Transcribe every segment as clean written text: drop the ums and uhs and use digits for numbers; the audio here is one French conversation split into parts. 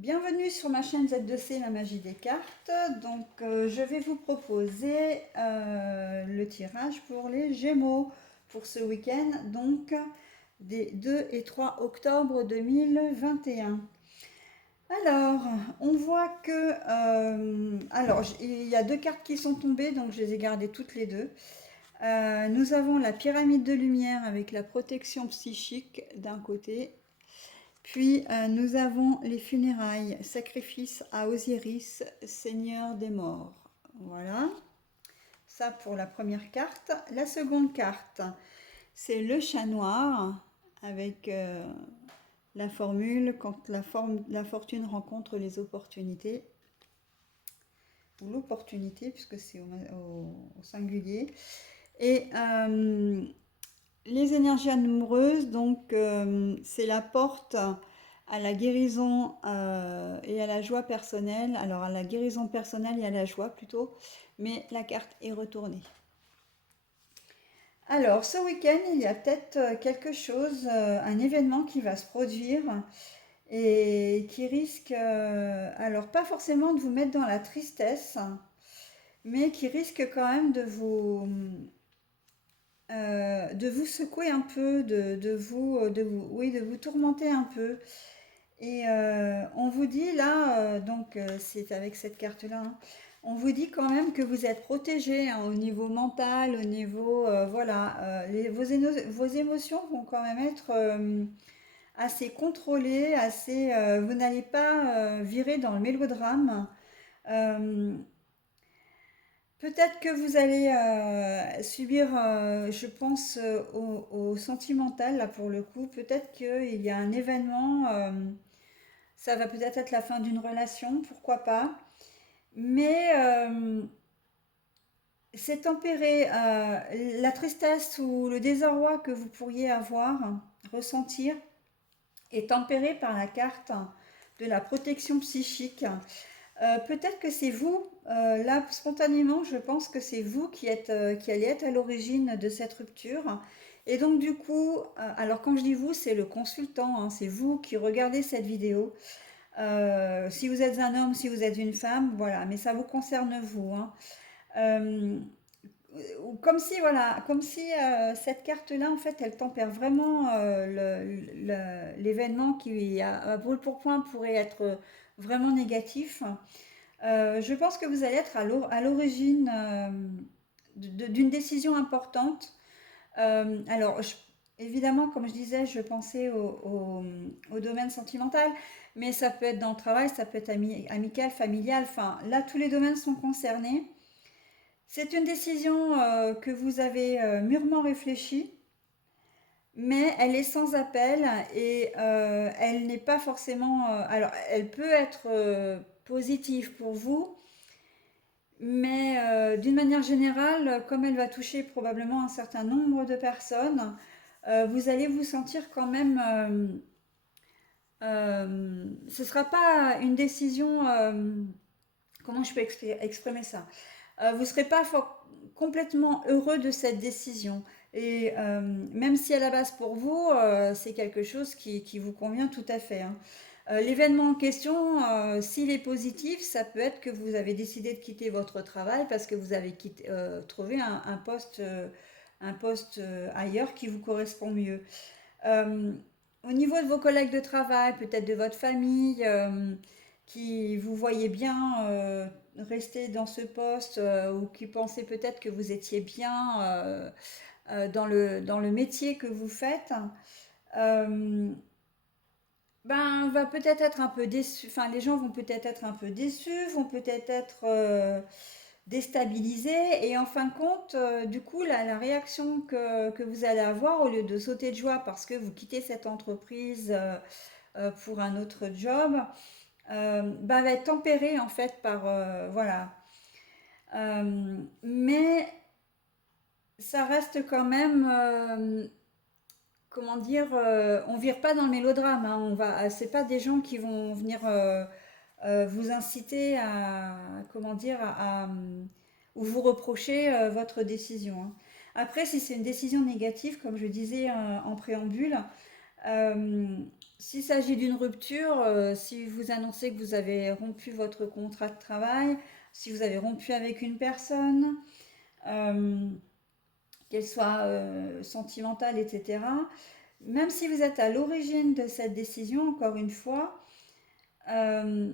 Bienvenue sur ma chaîne Z2C, la magie des cartes. Donc, je vais vous proposer le tirage pour les Gémeaux pour ce week-end, donc des 2 et 3 octobre 2021. Alors, on voit que... il y a deux cartes qui sont tombées, donc je les ai gardées toutes les deux. Nous avons la pyramide de lumière avec la protection psychique d'un côté. Puis nous avons les funérailles, sacrifice à Osiris, seigneur des morts. Voilà, ça pour la première carte. La seconde carte, c'est le chat noir avec la formule quand la fortune rencontre les opportunités, ou l'opportunité puisque c'est au singulier. Et les énergies amoureuses, donc c'est la porte à la guérison et à la joie personnelle. Alors à la guérison personnelle et à la joie plutôt, mais la carte est retournée. Alors ce week-end, il y a peut-être quelque chose, un événement qui va se produire et qui risque, alors pas forcément de vous mettre dans la tristesse, mais qui risque quand même de vous secouer un peu, oui, de vous tourmenter un peu. Et on vous dit là, c'est avec cette carte-là, hein, on vous dit quand même que vous êtes protégé, hein, au niveau mental, au niveau, voilà, vos émotions vont quand même être assez contrôlées, vous n'allez pas virer dans le mélodrame. Euh, Peut-être que vous allez subir, je pense, au sentimental, là pour le coup. Peut-être qu'il y a un événement, ça va peut-être être la fin d'une relation, pourquoi pas. Mais c'est tempéré. La tristesse ou le désarroi que vous pourriez avoir, ressentir, est tempéré par la carte de la protection psychique. Peut-être que c'est vous, là, spontanément, je pense que c'est vous qui allez être à l'origine de cette rupture. Et donc, du coup, alors quand je dis vous, c'est le consultant, hein, c'est vous qui regardez cette vidéo. Si vous êtes un homme, si vous êtes une femme, voilà, mais ça vous concerne vous, hein. Euh, Comme si, voilà, comme si cette carte-là, en fait, elle tempère vraiment l'événement qui, à brûle pour point, pourrait être vraiment négatif. Je pense que vous allez être à l'origine d'une décision importante. Alors, évidemment, comme je disais, je pensais au domaine sentimental, mais ça peut être dans le travail, ça peut être amical, familial, enfin, là, tous les domaines sont concernés. C'est une décision que vous avez mûrement réfléchie, mais elle est sans appel et elle n'est pas forcément... alors, elle peut être positive pour vous, mais d'une manière générale, comme elle va toucher probablement un certain nombre de personnes, vous allez vous sentir quand même... ce ne sera pas une décision... comment je peux exprimer ça? Vous ne serez pas complètement heureux de cette décision. Et même si à la base pour vous, c'est quelque chose qui vous convient tout à fait, hein. L'événement en question, s'il est positif, ça peut être que vous avez décidé de quitter votre travail parce que vous avez trouvé un poste ailleurs qui vous correspond mieux. Euh, Au niveau de vos collègues de travail, peut-être de votre famille, qui vous voyez bien rester dans ce poste ou qui pensaient peut-être que vous étiez bien dans le métier que vous faites, euh, ben, va peut-être être un peu déçu. Enfin, les gens vont peut-être être un peu déçus, vont peut-être être déstabilisés. Et en fin de compte, du coup, la réaction que vous allez avoir, au lieu de sauter de joie parce que vous quittez cette entreprise pour un autre job, ben, va être tempérée en fait par... voilà. Mais ça reste quand même... comment dire, on vire pas dans le mélodrame, hein, c'est pas des gens qui vont venir vous inciter à, comment dire, ou vous reprocher votre décision, hein. Après, si c'est une décision négative, comme je disais en préambule, euh, s'il s'agit d'une rupture, si vous annoncez que vous avez rompu votre contrat de travail, si vous avez rompu avec une personne, euh, qu'elle soit sentimentale, etc., même si vous êtes à l'origine de cette décision, encore une fois, euh,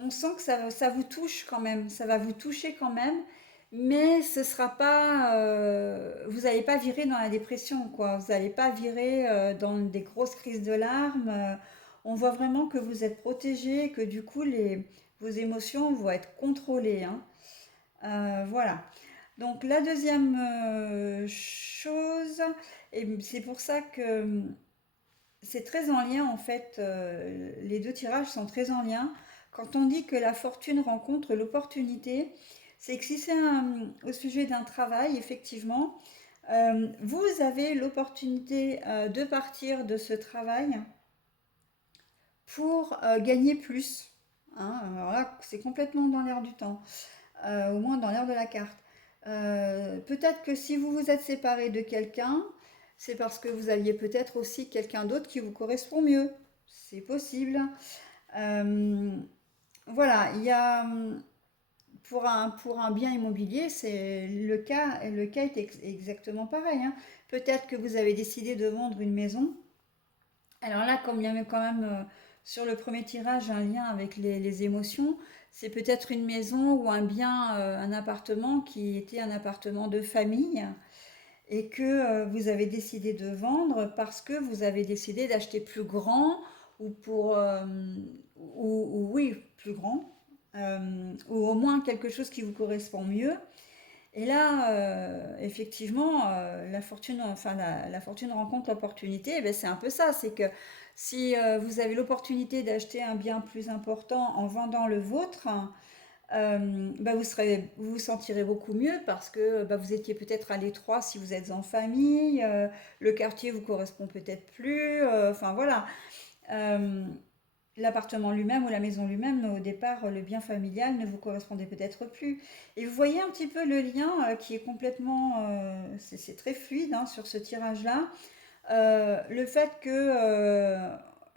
on sent que ça vous touche quand même, ça va vous toucher quand même, mais ce sera pas, vous n'allez pas virer dans la dépression, quoi. Vous n'allez pas virer dans des grosses crises de larmes. On voit vraiment que vous êtes protégé, que du coup vos émotions vont être contrôlées, hein. Voilà. Donc la deuxième chose, et c'est pour ça que c'est très en lien en fait, les deux tirages sont très en lien. Quand on dit que la fortune rencontre l'opportunité, c'est que si c'est au sujet d'un travail, effectivement, vous avez l'opportunité de partir de ce travail pour gagner plus, hein. Alors là, c'est complètement dans l'air du temps, au moins dans l'air de la carte. Peut-être que si vous vous êtes séparé de quelqu'un, c'est parce que vous aviez peut-être aussi quelqu'un d'autre qui vous correspond mieux. C'est possible. Euh, voilà, il y a pour un bien immobilier, c'est le cas est exactement pareil, hein. Peut-être que vous avez décidé de vendre une maison. Alors là, comme il y avait quand même sur le premier tirage un lien avec les émotions, c'est peut-être une maison ou un bien, un appartement qui était un appartement de famille et que vous avez décidé de vendre parce que vous avez décidé d'acheter plus grand ou pour ou oui plus grand, ou au moins quelque chose qui vous correspond mieux. Et là, effectivement, la fortune, enfin la fortune rencontre l'opportunité. Eh ben, c'est un peu ça, c'est que si vous avez l'opportunité d'acheter un bien plus important en vendant le vôtre, bah, vous vous sentirez beaucoup mieux parce que bah, vous étiez peut-être à l'étroit si vous êtes en famille, le quartier vous correspond peut-être plus, enfin voilà. Euh, L'appartement lui-même ou la maison lui-même, au départ, le bien familial ne vous correspondait peut-être plus. Et vous voyez un petit peu le lien qui est complètement, c'est très fluide hein, sur ce tirage-là. Le fait que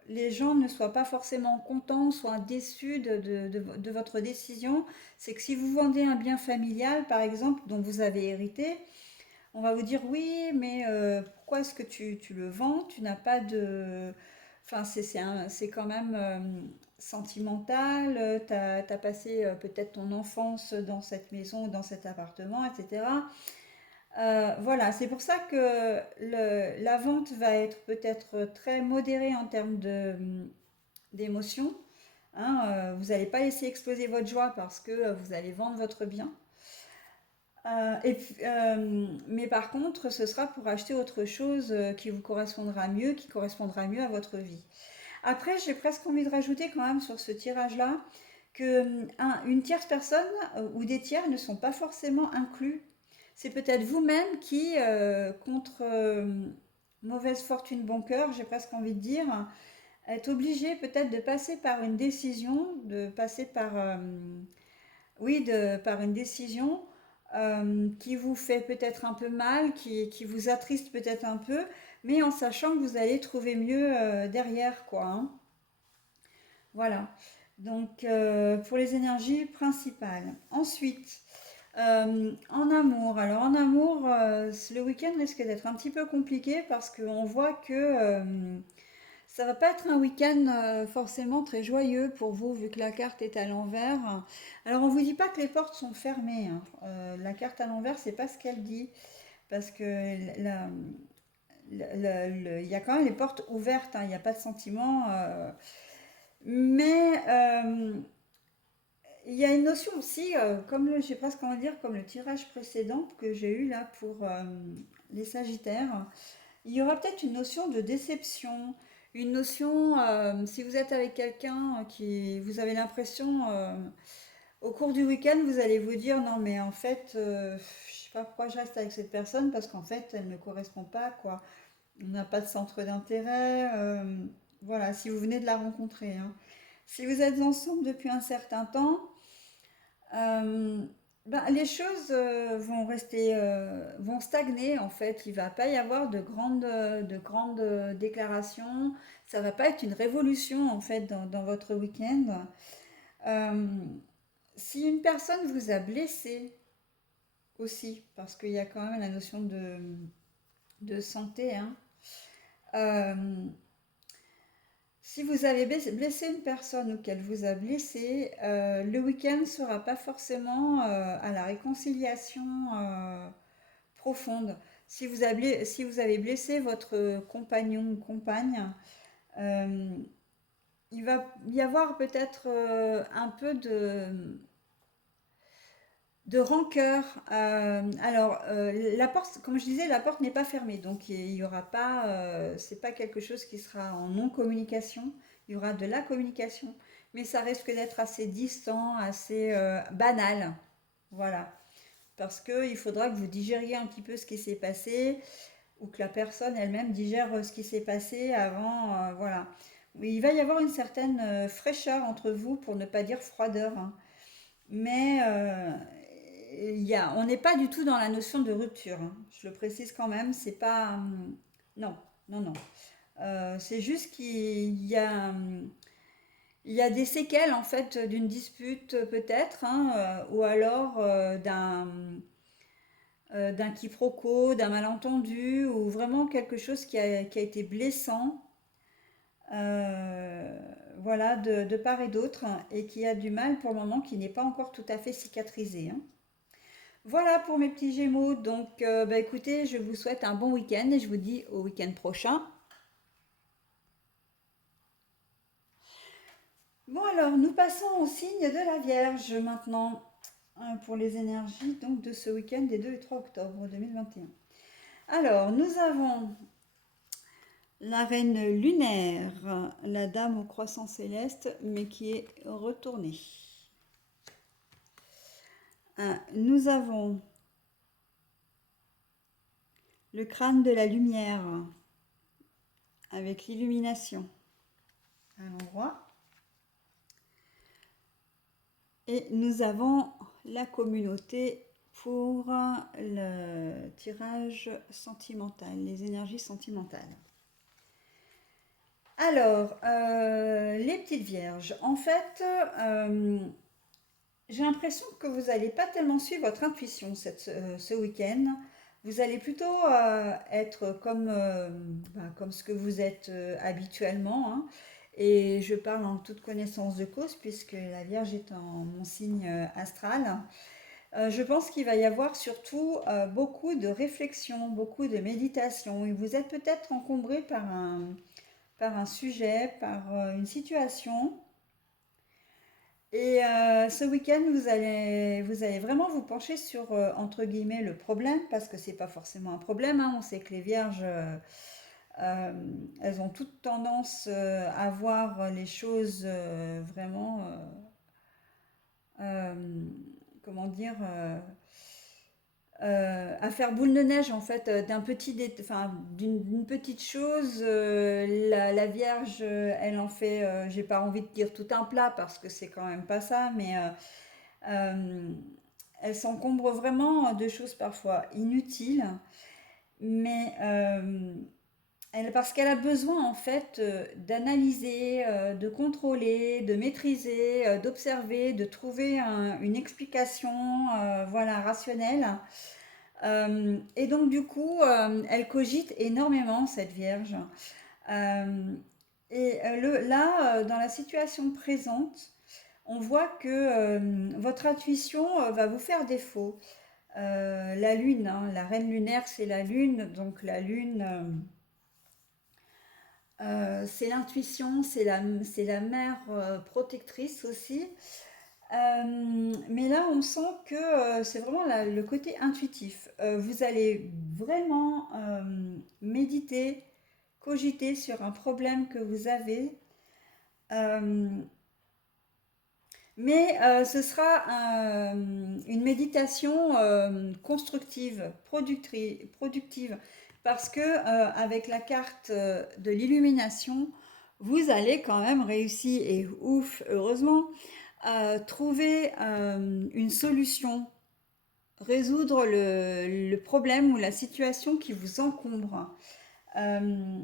les gens ne soient pas forcément contents, soient déçus de votre décision, c'est que si vous vendez un bien familial, par exemple, dont vous avez hérité, on va vous dire oui, mais pourquoi est-ce que tu le vends? Tu n'as pas de... Enfin, c'est quand même sentimental. Tu as passé peut-être ton enfance dans cette maison ou dans cet appartement, etc. Voilà, c'est pour ça que la vente va être peut-être très modérée en termes d'émotion, hein. Vous n'allez pas laisser exploser votre joie parce que vous allez vendre votre bien. Mais par contre, ce sera pour acheter autre chose qui vous correspondra mieux, qui correspondra mieux à votre vie. Après, j'ai presque envie de rajouter quand même sur ce tirage-là que une tierce personne ou des tiers ne sont pas forcément inclus. C'est peut-être vous-même qui, contre mauvaise fortune, bon cœur, j'ai presque envie de dire, êtes obligé peut-être de passer par une décision, de passer par, oui, par une décision qui vous fait peut-être un peu mal, qui vous attriste peut-être un peu, mais en sachant que vous allez trouver mieux derrière, quoi, hein. Voilà. Donc, pour les énergies principales. Ensuite, en amour. Alors, en amour, le week-end risque d'être un petit peu compliqué parce qu'on voit que ça va pas être un week-end forcément très joyeux pour vous, vu que la carte est à l'envers. Alors, on vous dit pas que les portes sont fermées, hein. La carte à l'envers, c'est pas ce qu'elle dit. Parce que il y a quand même les portes ouvertes, hein, il n'y a pas de sentiment. Mais il y a une notion aussi, j'ai presque envie de dire, comme le tirage précédent que j'ai eu là pour les Sagittaires, il y aura peut-être une notion de déception, une notion, si vous êtes avec quelqu'un qui, vous avez l'impression, au cours du week-end, vous allez vous dire, non mais en fait, je sais pas pourquoi je reste avec cette personne, parce qu'en fait, elle ne me correspond pas, quoi. On n'a pas de centre d'intérêt, voilà, si vous venez de la rencontrer, hein. Si vous êtes ensemble depuis un certain temps, euh, Ben, les choses vont rester, vont stagner en fait. Il va pas y avoir de grandes déclarations. Ça va pas être une révolution en fait dans votre week-end. Euh, Si une personne vous a blessé aussi, parce qu'il y a quand même la notion de santé, hein, euh, si vous avez blessé une personne ou qu'elle vous a blessé, le week-end ne sera pas forcément à la réconciliation profonde. Si vous avez blessé votre compagnon ou compagne, euh, il va y avoir peut-être un peu de rancœur. Alors, la porte, comme je disais, la porte n'est pas fermée, donc il y aura pas, c'est pas quelque chose qui sera en non-communication. Il y aura de la communication, mais ça risque d'être assez distant, assez banal. Voilà, parce que il faudra que vous digériez un petit peu ce qui s'est passé, ou que la personne elle-même digère ce qui s'est passé avant. Voilà, oui, il va y avoir une certaine fraîcheur entre vous, pour ne pas dire froideur, hein. Mais on n'est pas du tout dans la notion de rupture, hein. Je le précise quand même, c'est pas. Non, non, non. C'est juste qu'il y a des séquelles en fait d'une dispute peut-être, hein, ou alors d'un quiproquo, d'un malentendu, ou vraiment quelque chose qui a été blessant, euh, voilà, de part et d'autre, et qui a du mal pour le moment, qui n'est pas encore tout à fait cicatrisé, hein. Voilà pour mes petits Gémeaux. Donc, bah, écoutez, je vous souhaite un bon week-end et je vous dis au week-end prochain. Bon, alors, nous passons au signe de la Vierge maintenant, pour les énergies donc de ce week-end des 2 et 3 octobre 2021. Alors, nous avons la reine lunaire, la dame au croissant céleste, mais qui est retournée. Nous avons le crâne de la lumière avec l'illumination à l'endroit. Et nous avons la communauté pour le tirage sentimental, les énergies sentimentales. Alors, les petites vierges, en fait, j'ai l'impression que vous n'allez pas tellement suivre votre intuition ce week-end. Vous allez plutôt être comme ce que vous êtes habituellement, hein. Et je parle en toute connaissance de cause, puisque la Vierge est en mon signe astral. Je pense qu'il va y avoir surtout beaucoup de réflexion, beaucoup de méditation. Et vous êtes peut-être encombré par un sujet, par une situation. Et ce week-end, vous allez vraiment vous pencher sur, entre guillemets, le problème, parce que c'est pas forcément un problème, hein. On sait que les vierges, euh, elles ont toute tendance à voir les choses vraiment, euh, comment dire, à faire boule de neige en fait, enfin, d'une petite chose. La Vierge, elle en fait, j'ai pas envie de dire tout un plat parce que c'est quand même pas ça, mais euh, elle s'encombre vraiment de choses parfois inutiles, mais parce qu'elle a besoin en fait d'analyser, de contrôler, de maîtriser, d'observer, de trouver une explication, voilà, rationnelle. Et donc du coup, elle cogite énormément, cette Vierge. Euh, et là, dans la situation présente, on voit que votre intuition va vous faire défaut. La lune, hein, la reine lunaire, c'est la lune. Donc la lune, c'est l'intuition, c'est la mère protectrice aussi. Mais là, on sent que c'est vraiment le côté intuitif. Vous allez vraiment méditer, cogiter sur un problème que vous avez. Euh, mais ce sera une méditation constructive, productive, parce que avec la carte de l'illumination, vous allez quand même réussir, et ouf, heureusement, trouver une solution résoudre le problème ou la situation qui vous encombre. Euh,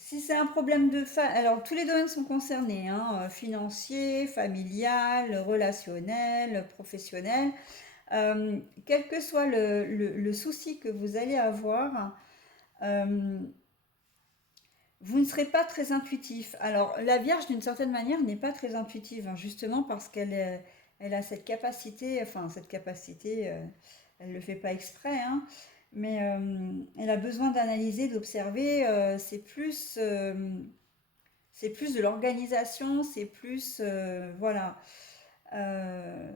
Si c'est un problème alors tous les domaines sont concernés, hein, financier, familial, relationnel, professionnel. Quel que soit le souci que vous allez avoir, euh, vous ne serez pas très intuitif. Alors la Vierge, d'une certaine manière, n'est pas très intuitive, hein, justement parce elle a cette capacité, enfin cette capacité, elle ne le fait pas exprès, hein, mais elle a besoin d'analyser, d'observer. C'est plus de l'organisation, c'est plus, voilà. Euh,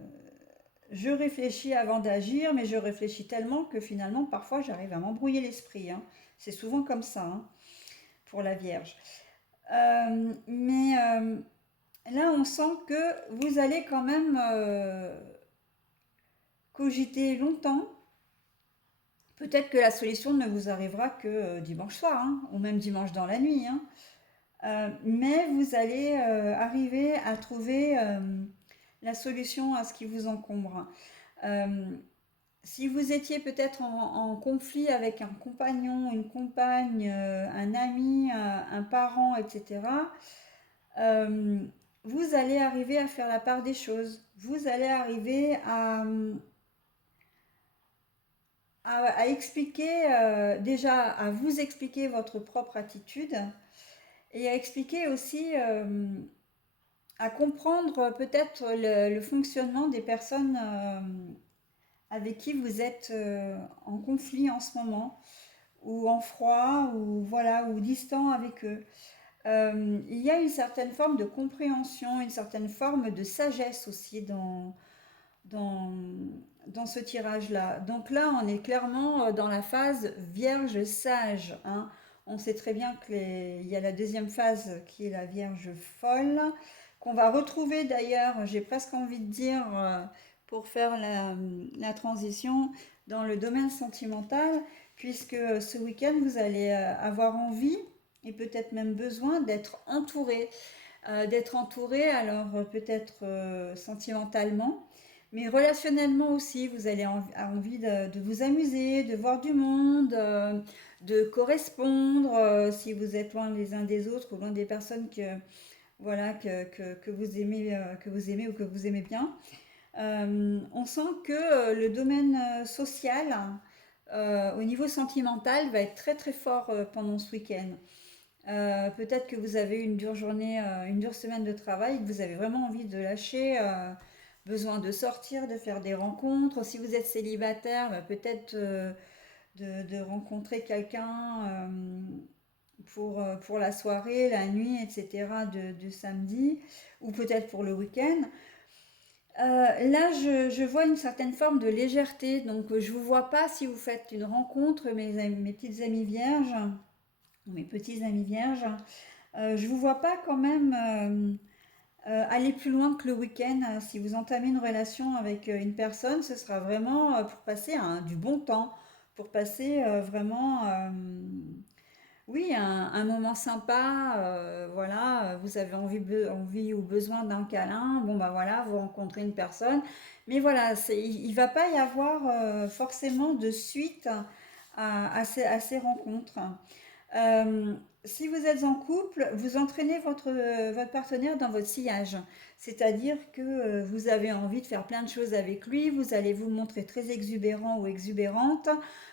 je réfléchis avant d'agir, mais je réfléchis tellement que finalement, parfois, j'arrive à m'embrouiller l'esprit, hein. C'est souvent comme ça, hein, pour la Vierge. Mais là, on sent que vous allez quand même cogiter longtemps. Peut-être que la solution ne vous arrivera que dimanche soir, hein, ou même dimanche dans la nuit, hein. Mais vous allez arriver à trouver la solution à ce qui vous encombre. Euh, Si vous étiez peut-être en conflit avec un compagnon, une compagne, un ami, un parent, etc., euh, vous allez arriver à faire la part des choses. Vous allez arriver à expliquer, déjà à vous expliquer votre propre attitude et à expliquer aussi, à comprendre peut-être le fonctionnement des personnes avec qui vous êtes en conflit en ce moment, ou en froid, ou voilà, ou distant avec eux. Il y a une certaine forme de compréhension, une certaine forme de sagesse aussi dans, dans ce tirage-là. Donc là, on est clairement dans la phase vierge sage, hein. On sait très bien qu'il y a la deuxième phase qui est la vierge folle, qu'on va retrouver d'ailleurs, j'ai presque envie de dire, pour faire la transition dans le domaine sentimental, puisque ce week-end, vous allez avoir envie et peut-être même besoin d'être entouré, alors peut-être sentimentalement, mais relationnellement aussi, vous allez avoir envie de vous amuser, de voir du monde, de correspondre, si vous êtes loin les uns des autres ou loin des personnes voilà, que vous aimez ou que vous aimez bien. On sent que le domaine social, au niveau sentimental, va être très très fort pendant ce week-end. Peut-être que vous avez une dure journée, une dure semaine de travail, que vous avez vraiment envie de lâcher, besoin de sortir, de faire des rencontres. Si vous êtes célibataire, bah, peut-être de rencontrer quelqu'un pour la soirée, la nuit, etc. de samedi, ou peut-être pour le week-end. Là, je vois une certaine forme de légèreté, donc je ne vous vois pas si vous faites une rencontre, mes petites amies vierges, ou mes petits amis vierges. Je vous vois pas quand même aller plus loin que le week-end. Si vous entamez une relation avec une personne, ce sera vraiment pour passer du bon temps, pour passer vraiment, oui, un moment sympa. Voilà, vous avez envie ou besoin d'un câlin. Bon, bah voilà, vous rencontrez une personne. Mais voilà, il ne va pas y avoir forcément de suite à ces rencontres. Euh, Si vous êtes en couple, vous entraînez votre partenaire dans votre sillage. C'est-à-dire que vous avez envie de faire plein de choses avec lui, vous allez vous montrer très exubérant ou exubérante,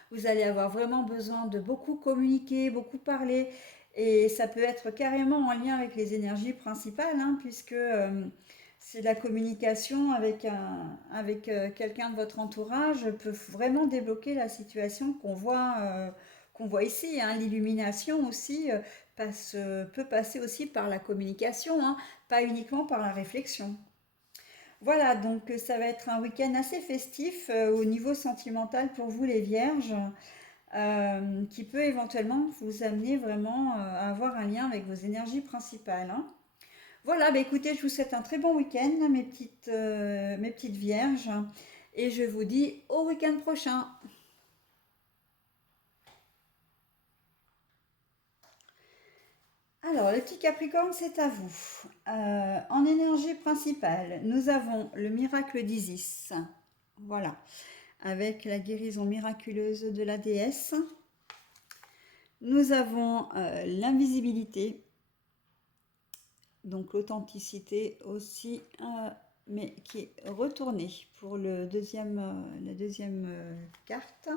vous allez avoir vraiment besoin de beaucoup communiquer, beaucoup parler, et ça peut être carrément en lien avec les énergies principales, hein, puisque c'est la communication avec quelqu'un de votre entourage peut vraiment débloquer la situation qu'on voit ici, hein. L'illumination aussi peut passer aussi par la communication, hein, pas uniquement par la réflexion. Voilà, donc ça va être un week-end assez festif au niveau sentimental pour vous les vierges, qui peut éventuellement vous amener vraiment à avoir un lien avec vos énergies principales, hein. Voilà, bah écoutez, je vous souhaite un très bon week-end, mes petites vierges, et je vous dis au week-end prochain. Alors, le petit Capricorne, c'est à vous. En énergie principale, nous avons le miracle d'Isis Voilà, avec la guérison miraculeuse de la déesse. Nous avons l'invisibilité, donc l'authenticité aussi, mais qui est retournée pour la deuxième carte.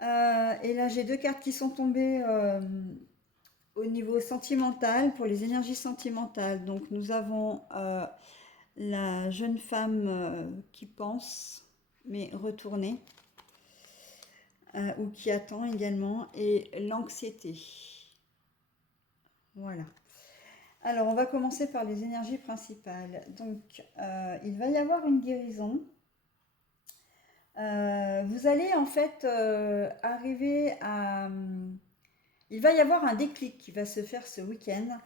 Et là, j'ai deux cartes qui sont tombées au niveau sentimental, pour les énergies sentimentales. Donc, nous avons la jeune femme qui pense, mais retournée, ou qui attend également, et l'anxiété. Voilà. Alors, on va commencer par les énergies principales. Donc, il va y avoir une guérison. Vous allez en fait arriver à... il va y avoir un déclic qui va se faire ce week-end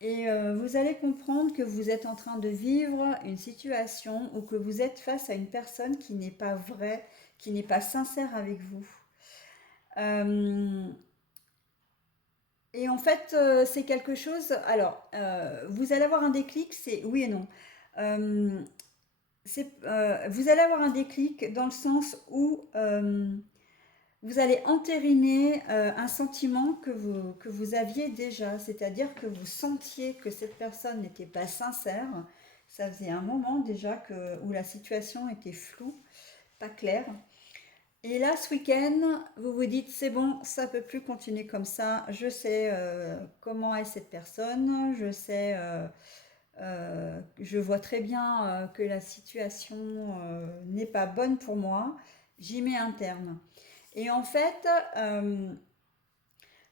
et vous allez comprendre que vous êtes en train de vivre une situation ou que vous êtes face à une personne qui n'est pas vraie, qui n'est pas sincère avec vous. Euh, et en fait, c'est quelque chose... Alors, vous allez avoir un déclic, c'est oui et non. Euh, vous allez avoir un déclic dans le sens où vous allez entériner un sentiment que vous aviez déjà, c'est-à-dire que vous sentiez que cette personne n'était pas sincère. Ça faisait un moment déjà où la situation était floue, pas claire. Et là, ce week-end, vous vous dites, c'est bon, ça ne peut plus continuer comme ça. Je sais comment est cette personne, je sais, je vois très bien que la situation n'est pas bonne pour moi. J'y mets un terme. Et en fait,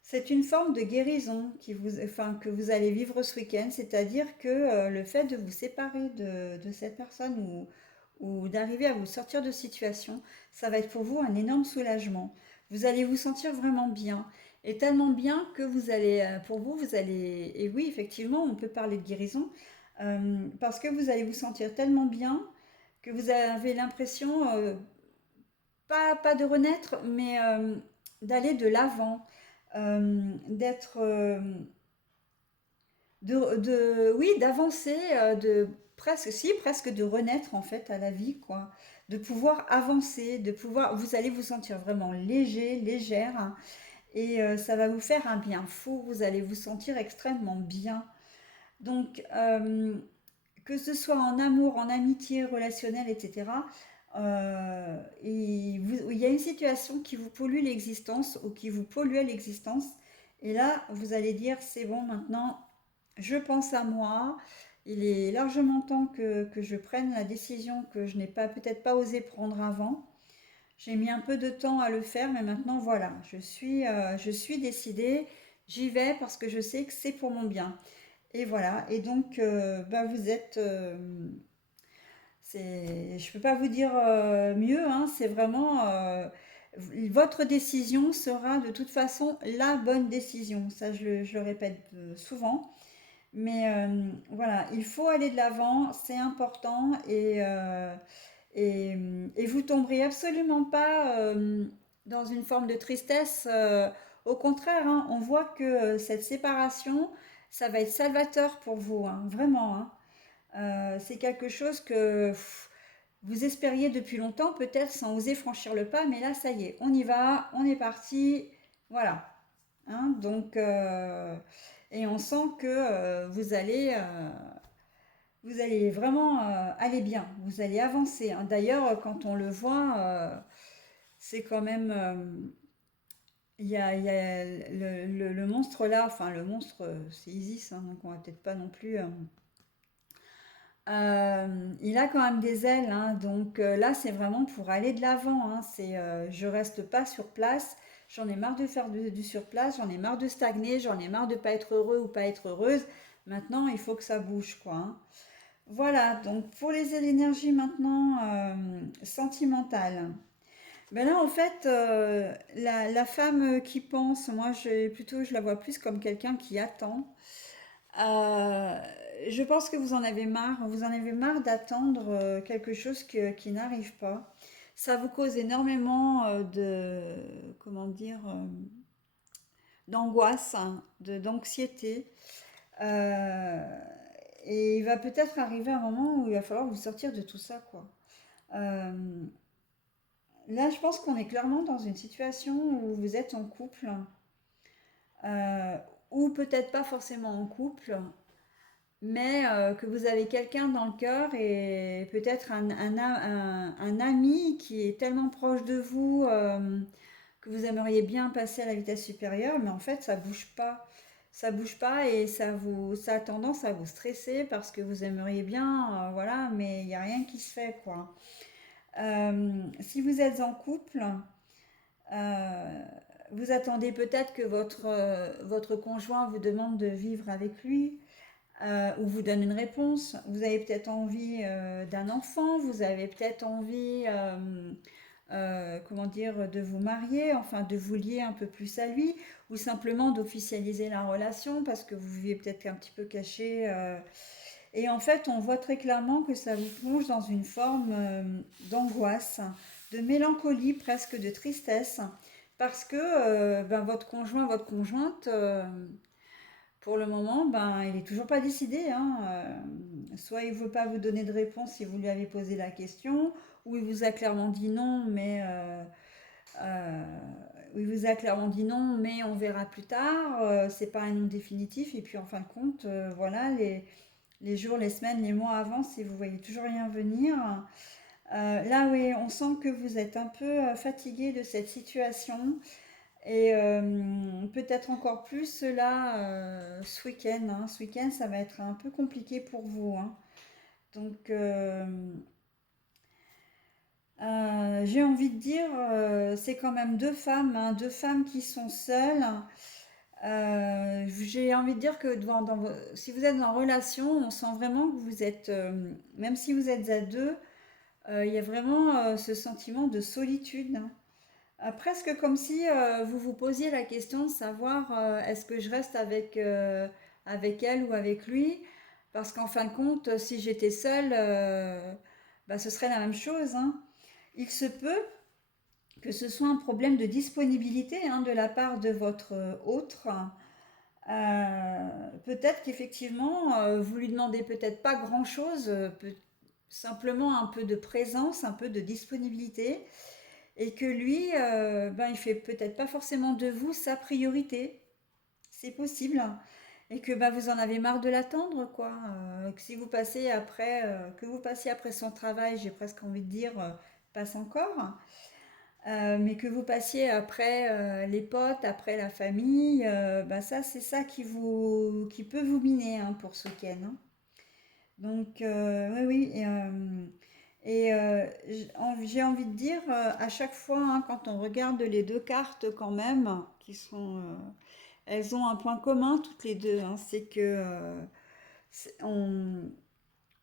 c'est une forme de guérison que vous allez vivre ce week-end, c'est-à-dire que le fait de vous séparer de cette personne ou d'arriver à vous sortir de situation, ça va être pour vous un énorme soulagement. Vous allez vous sentir vraiment bien. Et tellement bien que vous allez, pour vous, vous allez, et oui, effectivement, on peut parler de guérison, parce que vous allez vous sentir tellement bien que vous avez l'impression, pas de renaître, mais d'aller de l'avant, d'être, oui, d'avancer, de presque, si, presque de renaître en fait à la vie, quoi. De pouvoir avancer, de pouvoir, vous allez vous sentir vraiment léger, légère, hein, et ça va vous faire un bien fou. Vous allez vous sentir extrêmement bien. Donc, que ce soit en amour, en amitié, relationnel, etc. Il y a une situation qui vous pollue l'existence ou qui vous polluait l'existence. Et là, vous allez dire, c'est bon, maintenant, je pense à moi. Il est largement temps que je prenne la décision que je n'ai pas peut-être pas osé prendre avant. J'ai mis un peu de temps à le faire, mais maintenant, voilà, je suis décidée. J'y vais parce que je sais que c'est pour mon bien. Et voilà, et donc bah, vous êtes, je ne peux pas vous dire mieux, hein, c'est vraiment, votre décision sera de toute façon la bonne décision, ça je le répète souvent, mais voilà, il faut aller de l'avant, c'est important, et vous tomberez absolument pas dans une forme de tristesse. Au contraire, hein, on voit que cette séparation, ça va être salvateur pour vous, hein, vraiment, hein. C'est quelque chose que vous espériez depuis longtemps, peut-être sans oser franchir le pas, mais là, ça y est, on y va, on est parti, voilà. Hein, donc, et on sent que vous allez vraiment aller bien, vous allez avancer, hein. D'ailleurs, quand on le voit, c'est quand même... il y a le monstre là, enfin le monstre, c'est Isis, hein, donc on va peut-être pas non plus... il a quand même des ailes, hein, donc là c'est vraiment pour aller de l'avant, hein, je reste pas sur place, j'en ai marre de faire du sur place, j'en ai marre de stagner, j'en ai marre de pas être heureux ou pas être heureuse. Maintenant il faut que ça bouge, quoi, hein. Voilà, donc pour les énergies maintenant sentimentales. Ben là, en fait, la femme qui pense, moi, je la vois plus comme quelqu'un qui attend. Euh, je pense que vous en avez marre d'attendre quelque chose qui n'arrive pas. Ça vous cause énormément comment dire, d'angoisse, hein, d'anxiété. Euh, et il va peut-être arriver un moment où il va falloir vous sortir de tout ça, quoi. Euh, Là, je pense qu'on est clairement dans une situation où vous êtes en couple, euh, ou peut-être pas forcément en couple, mais que vous avez quelqu'un dans le cœur et peut-être un ami qui est tellement proche de vous que vous aimeriez bien passer à la vitesse supérieure, mais en fait, ça bouge pas. Ça bouge pas et ça a tendance à vous stresser parce que vous aimeriez bien, voilà, mais il n'y a rien qui se fait, quoi. Si vous êtes en couple, euh, vous attendez peut-être que votre conjoint vous demande de vivre avec lui ou vous donne une réponse. Vous avez peut-être envie d'un enfant, vous avez peut-être envie, comment dire, de vous marier, enfin de vous lier un peu plus à lui, ou simplement d'officialiser la relation parce que vous vivez peut-être un petit peu caché. Et en fait, on voit très clairement que ça vous plonge dans une forme d'angoisse, de mélancolie, presque de tristesse, parce que ben, votre conjoint, votre conjointe, pour le moment, ben, il n'est toujours pas décidé, hein. Soit il ne veut pas vous donner de réponse si vous lui avez posé la question, ou il vous a clairement dit non, mais euh, il vous a clairement dit non, mais on verra plus tard. C'est pas un non définitif. Et puis en fin de compte, voilà, les jours, les semaines, les mois avancent et vous voyez toujours rien venir. Là, oui, on sent que vous êtes un peu fatigué de cette situation et peut-être encore plus là ce week-end, hein. Ce week-end, ça va être un peu compliqué pour vous, hein. Donc, j'ai envie de dire, c'est quand même deux femmes, hein, deux femmes qui sont seules. J'ai envie de dire que si vous êtes en relation, on sent vraiment que vous êtes, même si vous êtes à deux, il y a vraiment ce sentiment de solitude, hein. Presque comme si vous vous posiez la question de savoir est-ce que je reste avec elle ou avec lui, parce qu'en fin de compte, si j'étais seule, bah, ce serait la même chose, hein. Il se peut que ce soit un problème de disponibilité hein, de la part de votre autre. Peut-être qu'effectivement, vous lui demandez peut-être pas grand-chose, simplement un peu de présence, un peu de disponibilité, et que lui, ben, il fait peut-être pas forcément de vous sa priorité. C'est possible. Et que ben, vous en avez marre de l'attendre, quoi. Que si vous passez après, que vous passiez après son travail, j'ai presque envie de dire, passe encore. Mais que vous passiez après les potes, après la famille, bah ça c'est ça qui peut vous miner hein, pour ce week-end, hein. Donc oui oui j'ai envie de dire à chaque fois hein, quand on regarde les deux cartes quand même qui sont elles ont un point commun toutes les deux hein, c'est que c'est- on,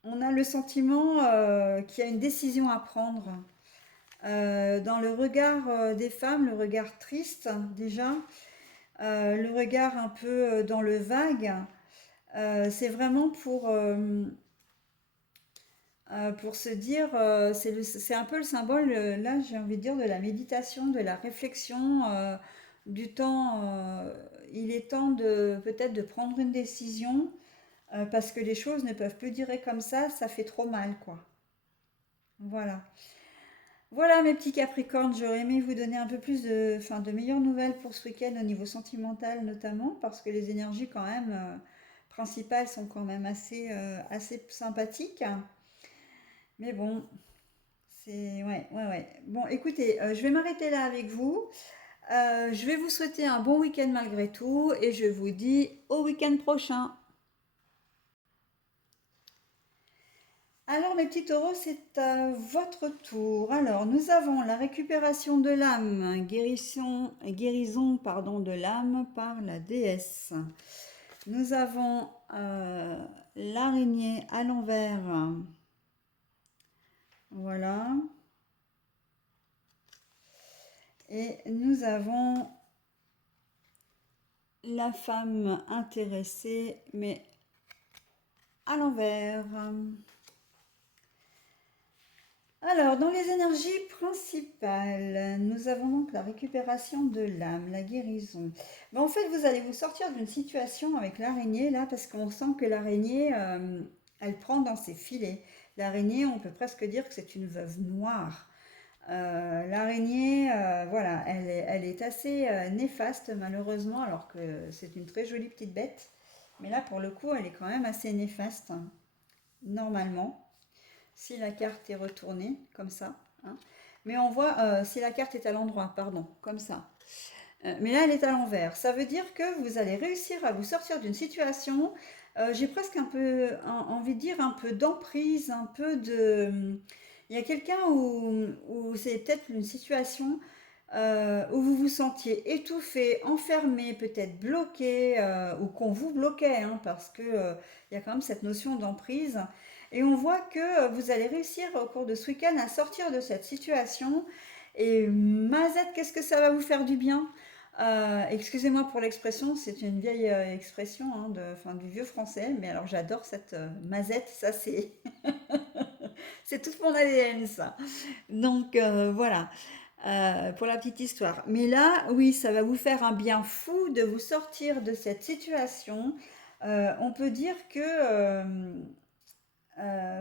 on a le sentiment qu'il y a une décision à prendre. Dans le regard des femmes, le regard triste déjà, le regard un peu dans le vague, c'est vraiment pour se dire, c'est un peu le symbole, là j'ai envie de dire, de la méditation, de la réflexion, du temps. Il est temps de peut-être de prendre une décision parce que les choses ne peuvent plus durer comme ça fait trop mal, quoi. Voilà. Voilà mes petits Capricornes, j'aurais aimé vous donner un peu plus enfin, de meilleures nouvelles pour ce week-end au niveau sentimental notamment, parce que les énergies quand même principales sont quand même assez sympathiques. Mais bon, c'est... Ouais, ouais, ouais. Bon, écoutez, je vais m'arrêter là avec vous. Je vais vous souhaiter un bon week-end malgré tout et je vous dis au week-end prochain. Alors mes petits taureaux, c'est à votre tour. Alors nous avons la récupération de l'âme, guérison pardon, de l'âme par la déesse. Nous avons l'araignée à l'envers. Voilà. Et nous avons la femme intéressée, mais à l'envers. Alors, dans les énergies principales, nous avons donc la récupération de l'âme, la guérison. Ben, en fait, vous allez vous sortir d'une situation avec l'araignée, là, parce qu'on sent que l'araignée, elle prend dans ses filets. L'araignée, on peut presque dire que c'est une veuve noire. L'araignée, voilà, elle est assez néfaste malheureusement, alors que c'est une très jolie petite bête. Mais là, pour le coup, elle est quand même assez néfaste, hein, normalement, si la carte est retournée, comme ça, hein. Mais on voit, si la carte est à l'endroit, pardon, comme ça. Mais là, elle est à l'envers. Ça veut dire que vous allez réussir à vous sortir d'une situation. J'ai presque un peu envie de dire un peu d'emprise, un peu de. Il y a quelqu'un où c'est peut-être une situation où vous vous sentiez étouffé, enfermé, peut-être bloqué, ou qu'on vous bloquait, hein, parce que il y a quand même cette notion d'emprise. Et on voit que vous allez réussir au cours de ce week-end à sortir de cette situation. Et mazette, qu'est-ce que ça va vous faire du bien? Excusez-moi pour l'expression, c'est une vieille expression, hein, enfin, du vieux français, mais alors j'adore cette mazette, ça c'est c'est tout mon ADN ça. Donc voilà, pour la petite histoire. Mais là, oui, ça va vous faire un bien fou de vous sortir de cette situation. On peut dire que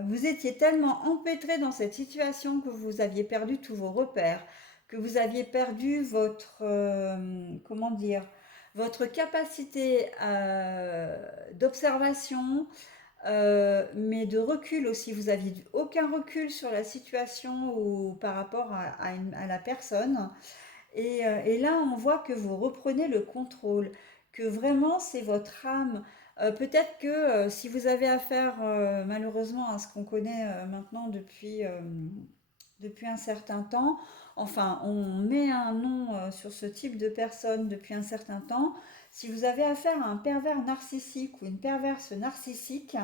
vous étiez tellement empêtré dans cette situation que vous aviez perdu tous vos repères, que vous aviez perdu votre, comment dire, votre capacité d'observation, mais de recul aussi. Vous aviez aucun recul sur la situation ou par rapport à la personne. Et là, on voit que vous reprenez le contrôle, que vraiment c'est votre âme. Peut-être que si vous avez affaire malheureusement à ce qu'on connaît maintenant depuis un certain temps, enfin on met un nom sur ce type de personne depuis un certain temps, si vous avez affaire à un pervers narcissique ou une perverse narcissique,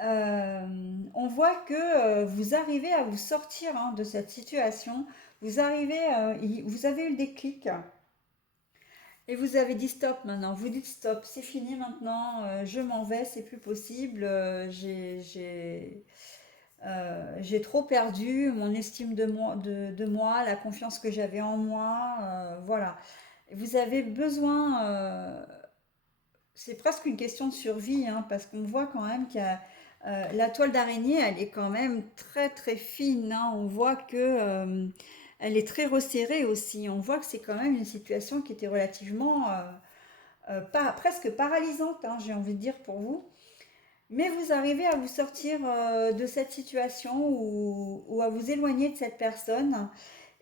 euh, on voit que vous arrivez à vous sortir, hein, de cette situation. Vous arrivez, vous avez eu le déclic et vous avez dit stop maintenant. Vous dites stop, c'est fini maintenant, je m'en vais, c'est plus possible. J'ai trop perdu mon estime de moi, la confiance que j'avais en moi. Voilà. Vous avez besoin, c'est presque une question de survie, hein, parce qu'on voit quand même qu'il y a la toile d'araignée, elle est quand même très très fine, hein. On voit que elle est très resserrée aussi. On voit que c'est quand même une situation qui était relativement pas, presque paralysante, hein, j'ai envie de dire pour vous. Mais vous arrivez à vous sortir de cette situation ou à vous éloigner de cette personne.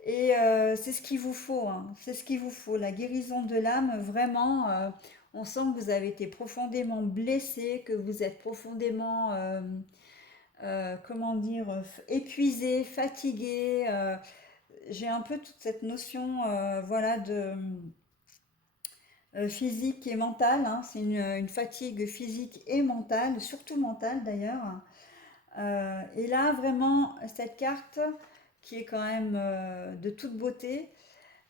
Et c'est ce qu'il vous faut, hein. C'est ce qu'il vous faut. La guérison de l'âme, vraiment, on sent que vous avez été profondément blessé, que vous êtes profondément, comment dire, épuisé, fatigué. J'ai un peu toute cette notion, voilà, de physique et mentale, hein. C'est une fatigue physique et mentale, surtout mentale d'ailleurs. Et là, vraiment, cette carte qui est quand même de toute beauté,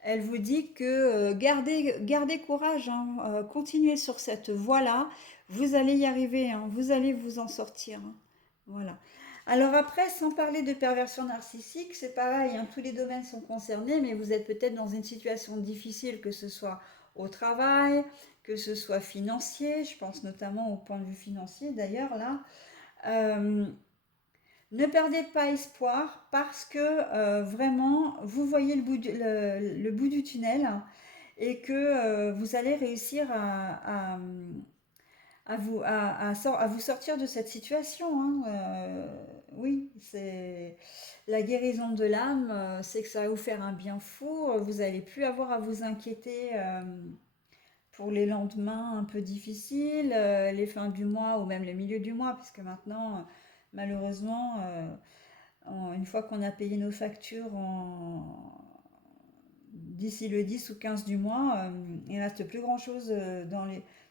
elle vous dit que gardez courage, hein, continuez sur cette voie-là, vous allez y arriver, hein, vous allez vous en sortir, hein. Voilà. Alors après, sans parler de perversion narcissique, c'est pareil, hein, tous les domaines sont concernés, mais vous êtes peut-être dans une situation difficile, que ce soit au travail, que ce soit financier, je pense notamment au point de vue financier d'ailleurs là. Euh, Ne perdez pas espoir parce que vraiment, vous voyez le bout du tunnel et que vous allez réussir à vous sortir de cette situation, hein. Oui, c'est la guérison de l'âme, c'est que ça va vous faire un bien fou. Vous n'allez plus avoir à vous inquiéter pour les lendemains un peu difficiles, les fins du mois ou même le milieu du mois, puisque maintenant, malheureusement, une fois qu'on a payé nos factures d'ici le 10 ou 15 du mois, il ne reste plus grand-chose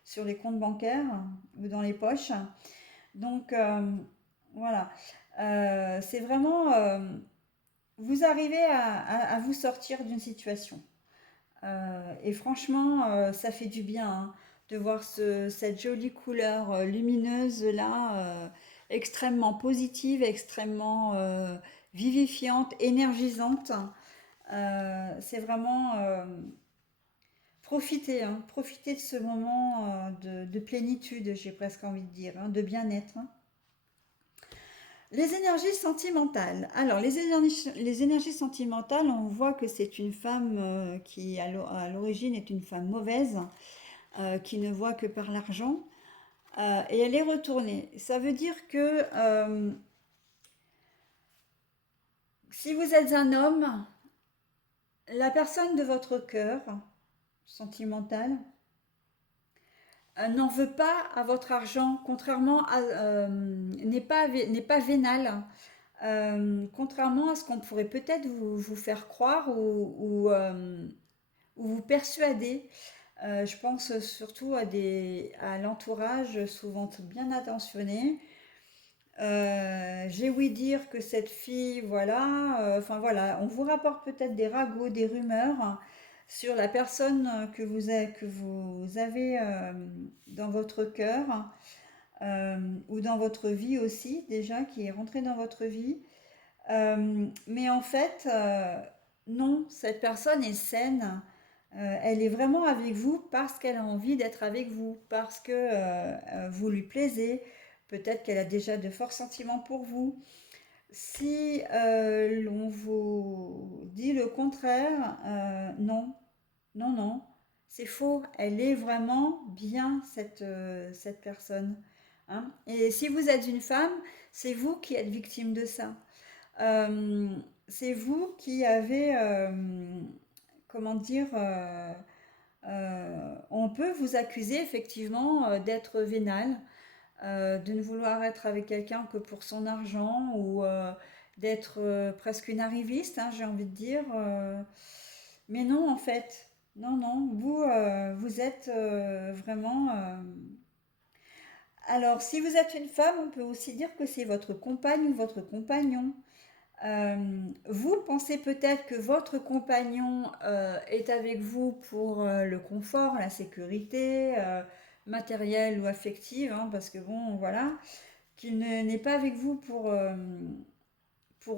sur les comptes bancaires ou dans les poches. Donc voilà. C'est vraiment, vous arrivez à vous sortir d'une situation. Et franchement, ça fait du bien, hein, de voir cette jolie couleur lumineuse là, extrêmement positive, extrêmement vivifiante, énergisante. C'est vraiment profiter, hein, profiter de ce moment de plénitude, j'ai presque envie de dire, hein, de bien-être, hein. Les énergies sentimentales. Alors, les énergies sentimentales, on voit que c'est une femme qui, à l'origine, est une femme mauvaise, qui ne voit que par l'argent, et elle est retournée. Ça veut dire que si vous êtes un homme, la personne de votre cœur sentimental n'en veut pas à votre argent, contrairement à n'est pas vénale. Contrairement à ce qu'on pourrait peut-être vous faire croire ou vous persuader. Je pense surtout à l'entourage, souvent bien attentionné. J'ai ouï dire que cette fille, voilà, enfin voilà, on vous rapporte peut-être des ragots, des rumeurs sur la personne que vous avez dans votre cœur ou dans votre vie aussi, déjà, qui est rentrée dans votre vie. Mais en fait, non, cette personne est saine. Elle est vraiment avec vous parce qu'elle a envie d'être avec vous, parce que vous lui plaisez. Peut-être qu'elle a déjà de forts sentiments pour vous. Si l'on vous dit le contraire, non, non, non, c'est faux. Elle est vraiment bien, cette personne. Hein. Et si vous êtes une femme, c'est vous qui êtes victime de ça. Euh, c'est vous qui avez, comment dire, on peut vous accuser effectivement d'être vénal, de ne vouloir être avec quelqu'un que pour son argent ou d'être presque une arriviste, hein, j'ai envie de dire. Mais non, en fait, non, non, vous êtes vraiment... Alors, si vous êtes une femme, on peut aussi dire que c'est votre compagne ou votre compagnon. Euh, Vous pensez peut-être que votre compagnon est avec vous pour le confort, la sécurité matérielle ou affective, hein, parce que bon, voilà, n'est pas avec vous pour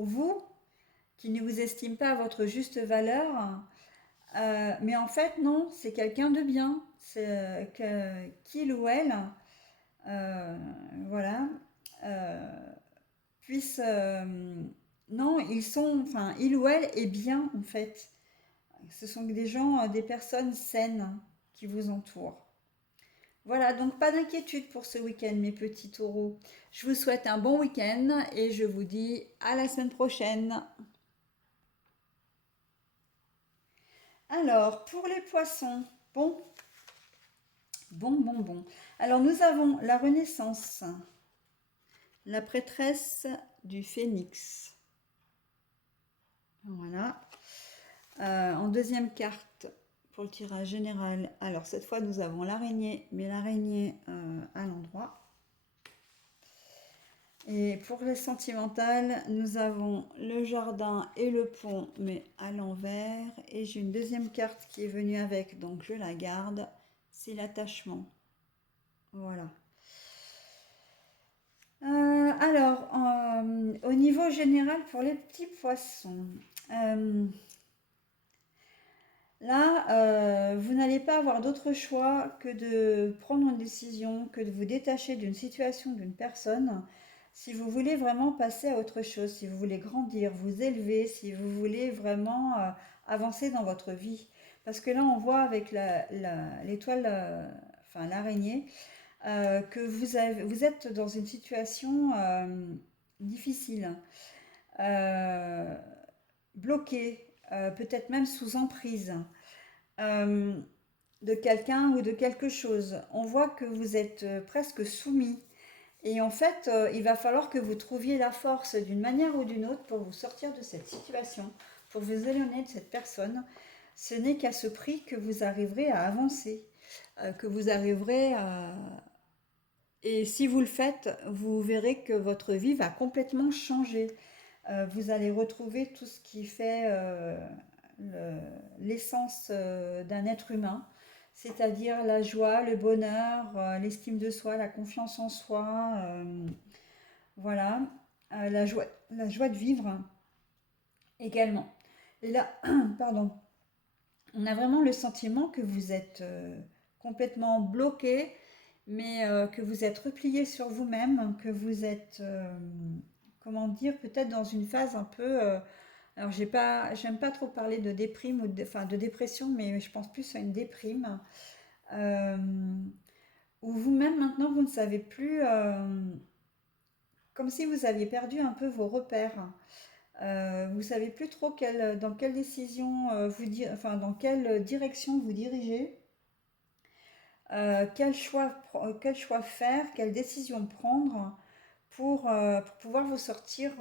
vous, qu'il ne vous estime pas à votre juste valeur. Mais en fait, non, c'est quelqu'un de bien, c'est qu'il ou elle, euh, voilà, euh, puisse non, ils sont, enfin, il ou elle est bien en fait. Ce sont des gens, des personnes saines qui vous entourent. Voilà, donc pas d'inquiétude pour ce week-end, mes petits taureaux. Je vous souhaite un bon week-end et je vous dis à la semaine prochaine. Alors, pour les poissons, bon, bon. Alors, nous avons la Renaissance, la prêtresse du Phénix. Voilà. En deuxième carte, pour le tirage général, alors cette fois nous avons l'araignée, mais l'araignée à l'endroit. Et pour les sentimentales, nous avons le jardin et le pont, mais à l'envers. Et j'ai une deuxième carte qui est venue avec, donc je la garde. C'est l'attachement. Voilà. Alors, au niveau général, pour les petits poissons, là, vous n'allez pas avoir d'autre choix que de prendre une décision, que de vous détacher d'une situation, d'une personne, si vous voulez vraiment passer à autre chose, si vous voulez grandir, vous élever, si vous voulez vraiment avancer dans votre vie. Parce que là, on voit avec l'étoile, enfin l'araignée, que vous êtes dans une situation difficile, euh, bloqué, peut-être même sous emprise euh, de quelqu'un ou de quelque chose. On voit que vous êtes presque soumis. Et en fait, il va falloir que vous trouviez la force d'une manière ou d'une autre pour vous sortir de cette situation, pour vous éloigner de cette personne. Ce n'est qu'à ce prix que vous arriverez à avancer, que vous arriverez à... Et si vous le faites, vous verrez que votre vie va complètement changer. Vous allez retrouver tout ce qui fait l'essence d'un être humain, c'est-à-dire la joie, le bonheur, l'estime de soi, la confiance en soi, voilà, la joie de vivre également. Et là, pardon, on a vraiment le sentiment que vous êtes complètement bloqué, mais que vous êtes replié sur vous-même, que vous êtes comment dire, peut-être dans une phase un peu... alors, j'aime pas trop parler de déprime enfin, de dépression, mais je pense plus à une déprime. euh, où vous-même maintenant, vous ne savez plus... comme si vous aviez perdu un peu vos repères. Vous savez plus trop dans quelle décision enfin, dans quelle direction vous dirigez, quel choix faire, quelle décision prendre pour pouvoir vous sortir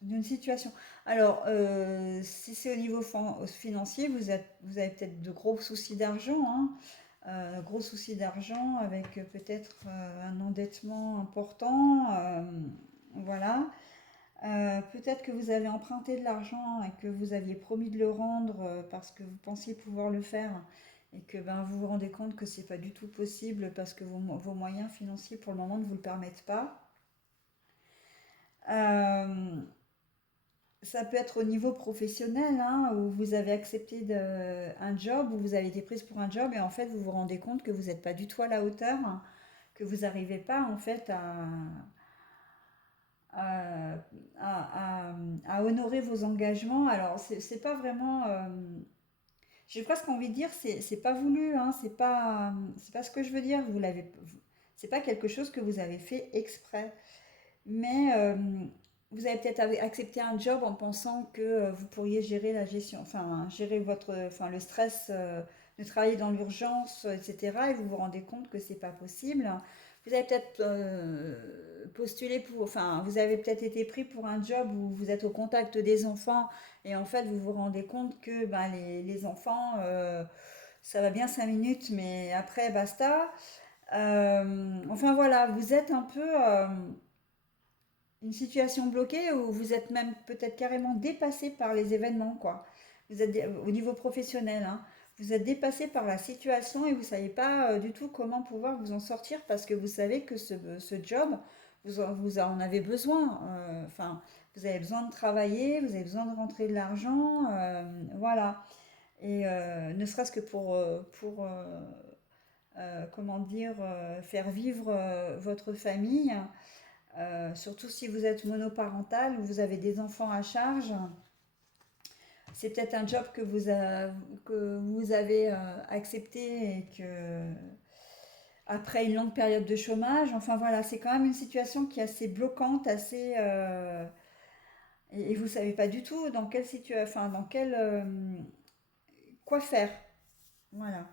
d'une situation. Alors, si c'est au niveau financier, vous avez peut-être de gros soucis d'argent, hein, gros soucis d'argent avec peut-être un endettement important, voilà. Peut-être que vous avez emprunté de l'argent et que vous aviez promis de le rendre parce que vous pensiez pouvoir le faire et que ben, vous vous rendez compte que c'est pas du tout possible parce que vos moyens financiers pour le moment ne vous le permettent pas. Euh, Ça peut être au niveau professionnel, hein, où vous avez accepté un job, où vous avez été prise pour un job et en fait vous vous rendez compte que vous n'êtes pas du tout à la hauteur, hein, que vous n'arrivez pas en fait à, à- à honorer vos engagements. Alors c'est pas vraiment, j'ai presque envie de dire c'est pas voulu, hein, c'est pas ce que je veux dire. C'est pas quelque chose que vous avez fait exprès. Mais vous avez peut-être accepté un job en pensant que vous pourriez gérer la gestion, enfin gérer enfin le stress de travailler dans l'urgence, etc. Et vous vous rendez compte que c'est pas possible. Vous avez peut-être postulé enfin vous avez peut-être été pris pour un job où vous êtes au contact des enfants et en fait vous vous rendez compte que ben, les enfants, ça va bien 5 minutes, mais après basta. Enfin voilà, vous êtes un peu une situation bloquée où vous êtes même peut-être carrément dépassé par les événements, quoi. Au niveau professionnel, hein. Vous êtes dépassé par la situation et vous ne savez pas du tout comment pouvoir vous en sortir parce que vous savez que ce job, vous en avez besoin. Enfin, vous avez besoin de travailler, vous avez besoin de rentrer de l'argent, voilà. Et ne serait-ce que comment dire, faire vivre votre famille. Surtout si vous êtes monoparental ou vous avez des enfants à charge, c'est peut-être un job que vous avez accepté et que après une longue période de chômage, enfin voilà, c'est quand même une situation qui est assez bloquante, assez et vous savez pas du tout dans quelle situation, enfin dans quel quoi faire, voilà.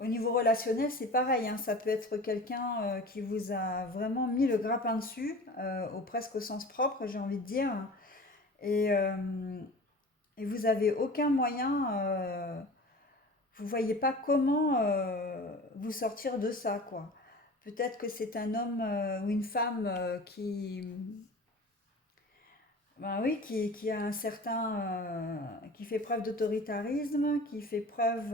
Au niveau relationnel, c'est pareil, hein, ça peut être quelqu'un qui vous a vraiment mis le grappin dessus, presque au sens propre, j'ai envie de dire. Et, et vous avez aucun moyen, vous voyez pas comment vous sortir de ça, quoi. Peut-être que c'est un homme ou une femme ben oui, qui a un certain, qui fait preuve d'autoritarisme, qui fait preuve.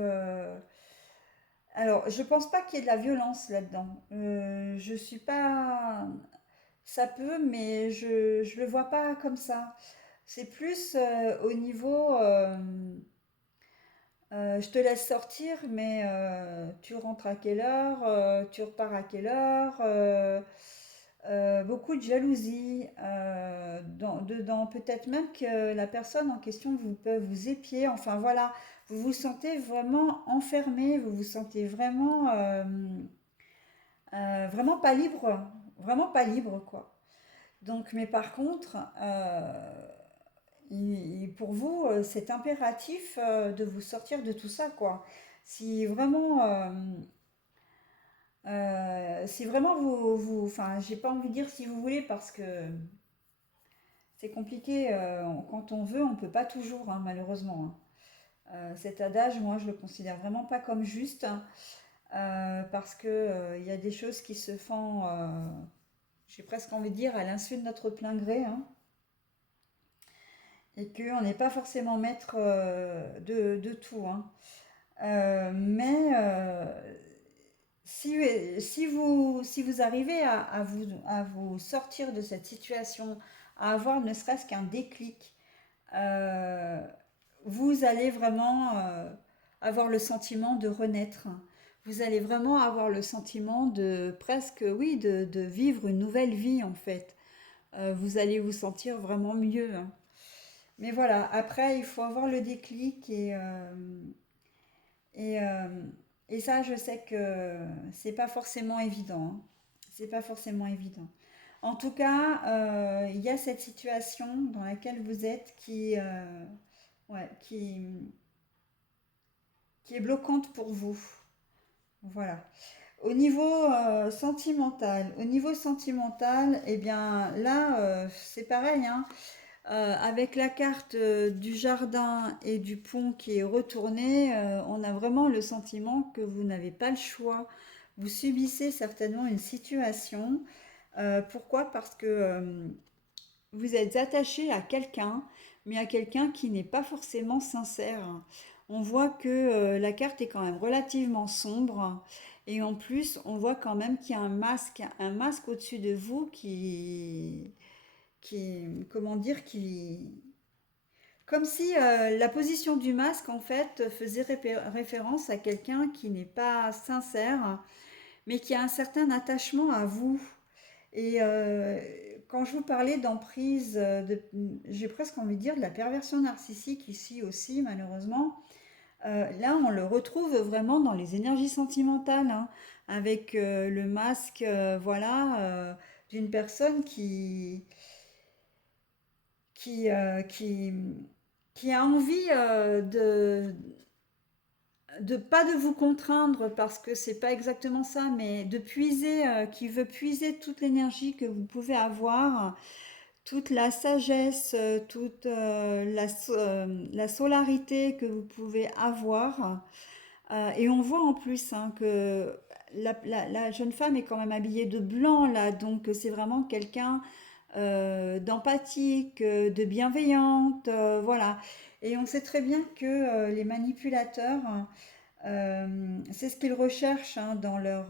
Alors, je pense pas qu'il y ait de la violence là-dedans. Je suis pas. Ça peut, mais je le vois pas comme ça. C'est plus au niveau. Je te laisse sortir, mais tu rentres à quelle heure, tu repars à quelle heure, beaucoup de jalousie, dedans, peut-être même que la personne en question vous peut vous épier, enfin voilà, vous vous sentez vraiment enfermé, vous vous sentez vraiment vraiment pas libre quoi. Donc, mais par contre, pour vous, c'est impératif de vous sortir de tout ça, quoi. Si vraiment, si vraiment enfin, j'ai pas envie de dire si vous voulez parce que c'est compliqué. Quand on veut, on peut pas toujours, hein, malheureusement, hein. Cet adage, moi, je le considère vraiment pas comme juste, hein, parce que il y a des choses qui se font, j'ai presque envie de dire, à l'insu de notre plein gré, hein, et qu'on n'est pas forcément maître de tout, hein. Mais si vous arrivez à vous sortir de cette situation, à avoir ne serait-ce qu'un déclic, euh, vous allez vraiment avoir le sentiment de renaître. Vous allez vraiment avoir le sentiment de presque, oui, de vivre une nouvelle vie en fait. vous allez vous sentir vraiment mieux, hein. Mais voilà, après, il faut avoir le déclic et, euh, et ça, je sais que c'est pas forcément évident, hein. C'est pas forcément évident. En tout cas, il y a cette situation dans laquelle vous êtes ouais, qui est bloquante pour vous. Voilà. Au niveau sentimental, eh bien là, c'est pareil, hein. Avec la carte du jardin et du pont qui est retournée, on a vraiment le sentiment que vous n'avez pas le choix. Vous subissez certainement une situation. Pourquoi? Parce que vous êtes attaché à quelqu'un, mais à quelqu'un qui n'est pas forcément sincère. On voit que la carte est quand même relativement sombre. Et en plus, on voit quand même qu'il y a un masque au-dessus de vous comment dire, comme si la position du masque, en fait, faisait référence à quelqu'un qui n'est pas sincère, mais qui a un certain attachement à vous. Et quand je vous parlais d'emprise, j'ai presque envie de dire de la perversion narcissique ici aussi, malheureusement. Là, on le retrouve vraiment dans les énergies sentimentales, hein, avec le masque, voilà, d'une personne qui, euh, qui, qui a envie de pas de vous contraindre parce que c'est pas exactement ça, mais de puiser, qui veut puiser toute l'énergie que vous pouvez avoir, toute la sagesse, toute la solarité que vous pouvez avoir. Et on voit en plus, hein, que la jeune femme est quand même habillée de blanc là, donc c'est vraiment quelqu'un d'empathique, de bienveillante, voilà. Et on sait très bien que les manipulateurs, c'est ce qu'ils recherchent, hein, dans leur,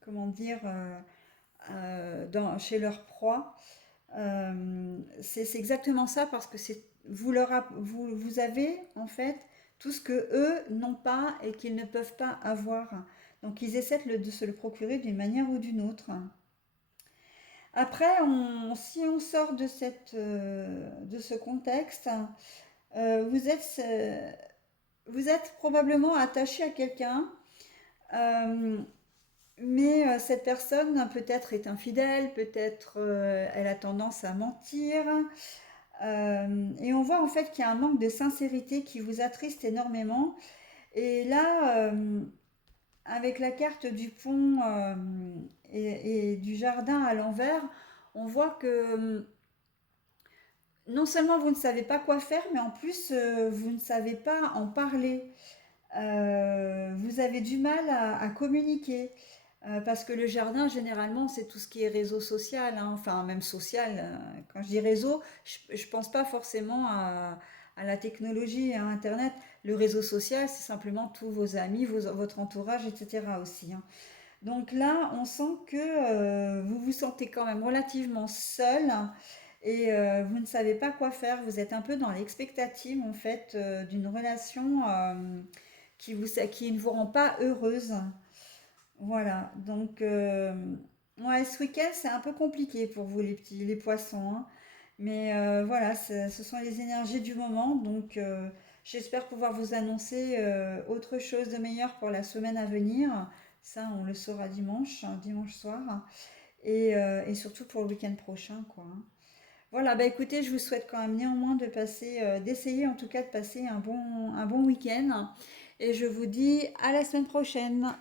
comment dire, chez leur proie. C'est exactement ça parce que vous avez en fait tout ce que eux n'ont pas et qu'ils ne peuvent pas avoir. Donc ils essaient de se le procurer d'une manière ou d'une autre. Après, si on sort de ce contexte, vous vous êtes probablement attaché à quelqu'un, euh, mais cette personne peut-être est infidèle, peut-être elle a tendance à mentir. Et on voit en fait qu'il y a un manque de sincérité qui vous attriste énormément. Et là, avec la carte du pont et du jardin à l'envers, on voit que non seulement vous ne savez pas quoi faire, mais en plus vous ne savez pas en parler. Vous avez du mal à communiquer. Parce que le jardin, généralement, c'est tout ce qui est réseau social, hein, enfin même social. Quand je dis réseau, je ne pense pas forcément à la technologie, à Internet. Le réseau social, c'est simplement tous vos amis, votre entourage, etc. aussi, hein. Donc là, on sent que vous vous sentez quand même relativement seul et vous ne savez pas quoi faire. Vous êtes un peu dans l'expectative, en fait, d'une relation qui ne vous rend pas heureuse. Voilà, donc ouais, ce week-end c'est un peu compliqué pour vous les poissons, hein. Mais voilà, ce sont les énergies du moment, donc j'espère pouvoir vous annoncer autre chose de meilleur pour la semaine à venir. Ça, on le saura dimanche, hein, dimanche soir, et surtout pour le week-end prochain, quoi, hein. Voilà, bah écoutez, je vous souhaite quand même néanmoins d'essayer en tout cas de passer un bon week-end, et je vous dis à la semaine prochaine.